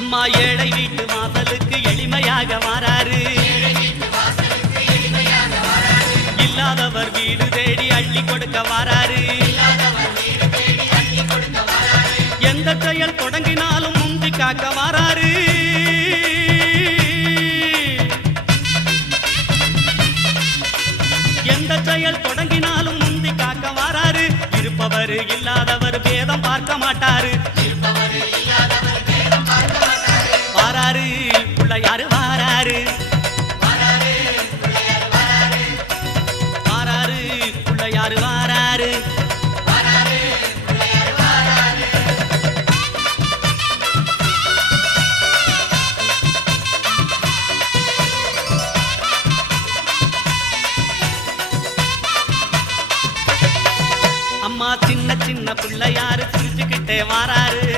அம்மா ஏழை வீட்டு வாசலுக்கு எளிமையாக வாராரு. இல்லாதவர் வீடு தேடி அள்ளி கொடுக்க வாராரு. எந்த செயல் தொடங்கினாலும் முந்தி காக்க வாராரு. எந்த செயல் தொடங்கினாலும் முந்தி காக்க வாராரு. இருப்பவர் இல்லாதவர் பேதம் பார்க்க மாட்டாரு. வாராரு பிள்ளையாரு வாராரு. வாராரு பிள்ளையாரு வாராரு. அம்மா சின்ன சின்ன பிள்ளையாரு சிரிச்சுக்கிட்டே வாராரு.